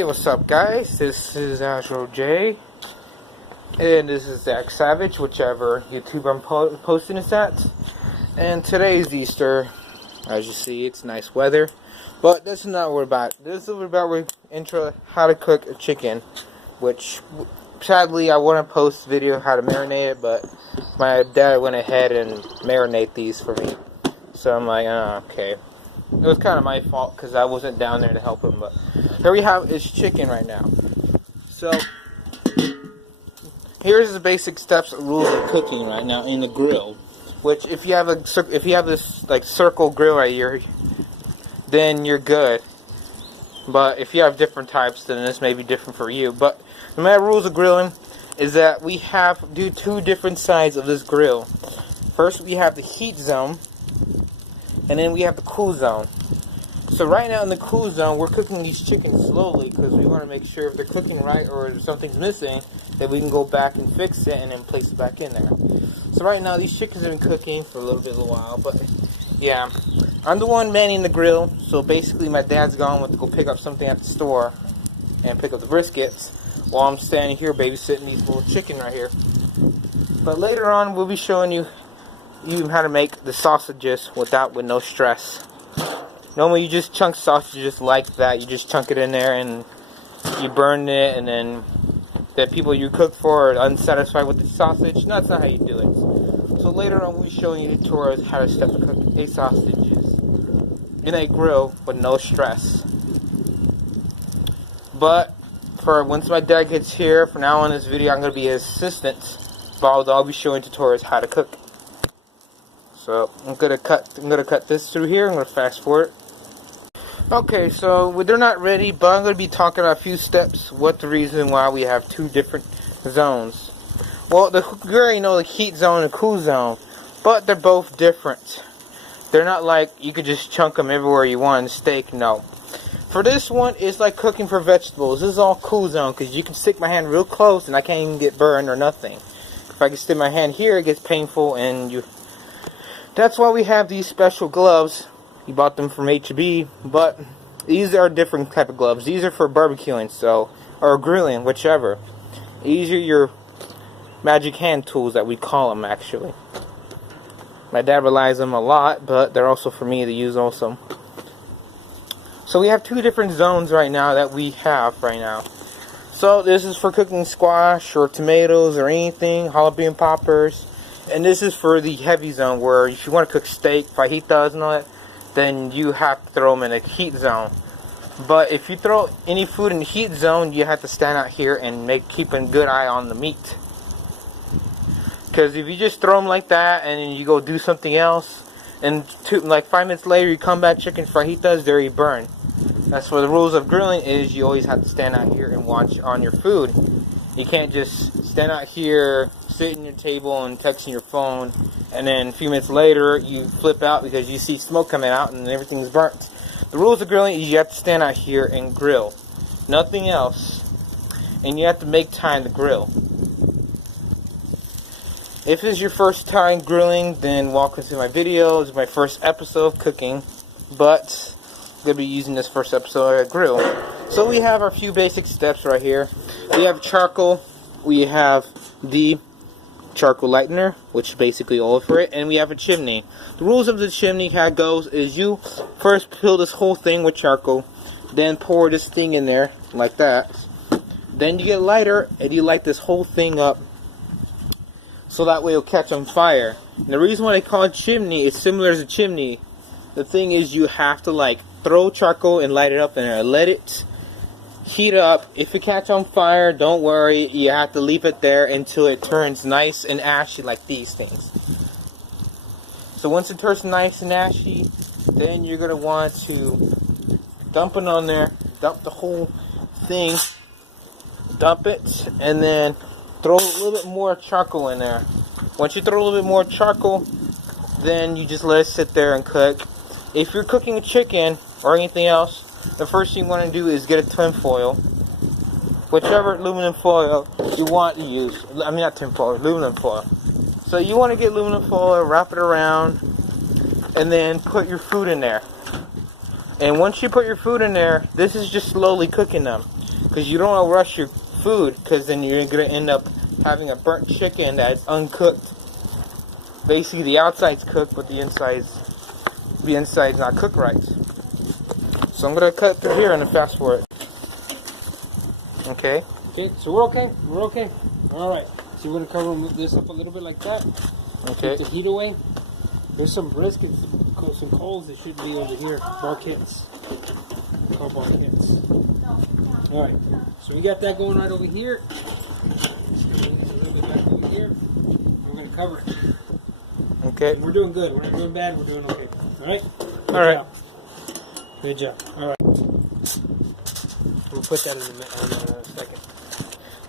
Hey, what's up, guys? This is Astro J, and this is Zach Savage, whichever YouTube I'm posting this at. And today is Easter. As you see, it's nice weather, but this is not what we're about. This is about intro how to cook a chicken, which sadly I want to post a video how to marinate it, but my dad went ahead and marinate these for me. So I'm like, okay. It was kind of my fault because I wasn't down there to help him, but here we have is chicken right now. So here's the basic steps and rules of cooking right now in the grill. Which if you have this like circle grill right here, then you're good. But if you have different types, then this may be different for you. But the main rules of grilling is that we do two different sides of this grill. First, we have the heat zone. And then we have the cool zone. So right now in the cool zone, we're cooking these chickens slowly because we want to make sure if they're cooking right or if something's missing, that we can go back and fix it and then place it back in there. So right now these chickens have been cooking for a little while, but yeah. I'm the one manning the grill, so basically my dad's gone to go pick up something at the store and pick up the briskets while I'm standing here babysitting these little chicken right here. But later on we'll be showing you how to make the sausages with no stress. Normally you just chunk sausages like that. You just chunk it in there and you burn it, and then the people you cook for are unsatisfied with the sausage. No, that's not how you do it. So later on we'll be showing you tutorials how to cook a sausages in a grill with no stress. But for once my dad gets here, for now on this video I'm going to be his assistant, but I'll be showing tutorials how to cook. So I'm gonna cut this through here. I'm gonna fast forward. Okay, so they're not ready, but I'm gonna be talking about a few steps. What the reason why we have two different zones? Well, you already know the heat zone and cool zone, but they're both different. They're not like you could just chunk them everywhere you want in steak. No. For this one, it's like cooking for vegetables. This is all cool zone because you can stick my hand real close and I can't even get burned or nothing. If I can stick my hand here, it gets painful and you. That's why we have these special gloves. You bought them from H-E-B, but these are different type of gloves. These are for barbecuing, or grilling, whichever. These are your magic hand tools that we call them, actually. My dad relies on them a lot, but they're also for me to use also. So we have two different zones right now that we have right now. So this is for cooking squash or tomatoes or anything, jalapeno poppers. And this is for the heavy zone, where if you want to cook steak, fajitas and all that, then you have to throw them in a heat zone. But if you throw any food in the heat zone, you have to stand out here and keep a good eye on the meat. Because if you just throw them like that and then you go do something else, and like 5 minutes later you come back chicken fajitas, they're already burned. That's where the rules of grilling is. You always have to stand out here and watch on your food. You can't just stand out here, sit in your table and texting your phone, and then a few minutes later you flip out because you see smoke coming out and everything's burnt. The rules of grilling is you have to stand out here and grill. Nothing else. And you have to make time to grill. If this is your first time grilling, then welcome to my video. This is my first episode of cooking, but I'm going to be using this first episode at grill. So we have our few basic steps right here. We have charcoal. We have the charcoal lightener, which is basically oil for it, and we have a chimney. The rules of the chimney, how it goes, is you first fill this whole thing with charcoal, then pour this thing in there like that. Then you get a lighter and you light this whole thing up, so that way it'll catch on fire. And the reason why they call it chimney is similar as a chimney. The thing is, you have to like throw charcoal and light it up in there, let it heat up. If it catch on fire, don't worry, you have to leave it there until it turns nice and ashy like these things. So once it turns nice and ashy, then you're going to want to dump it on there, dump the whole thing, dump it, and then throw a little bit more charcoal in there. Once you throw a little bit more charcoal, then you just let it sit there and cook. If you're cooking a chicken or anything else, the first thing you want to do is get a tin foil. Whichever aluminum foil you want to use. I mean, not tin foil, aluminum foil. So you want to get aluminum foil, wrap it around, and then put your food in there. And once you put your food in there, this is just slowly cooking them. because you don't want to rush your food, because then you're going to end up having a burnt chicken that's uncooked. Basically, the outside's cooked, but the inside's not cooked right. So I'm going to cut through here and then fast forward. Okay. Okay, so we're okay. We're okay. All right. So we're going to cover this up a little bit like that. Okay. Take the heat away. There's some brisket, some coals that should be over here. Barquettes. Called barquettes. All right. So we got that going right over here. A little bit back over here. We're going to cover it. Okay. And we're doing good. We're not doing bad. We're doing okay. All right? Good All right. job. Good job. All right. We'll put that in a second.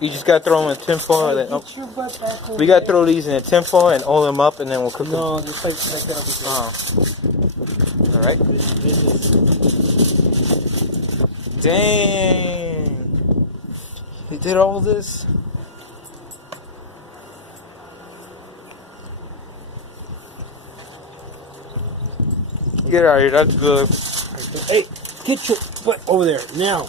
You just got to throw them in tin foil. Hey, Then, get your butt back over we got to there. throw these in a tin foil and oil them up, and then we'll cook them. No, just like that over Oh. All right. Dang. He did all this? Get out of here. That's good. Hey, get your butt over there now.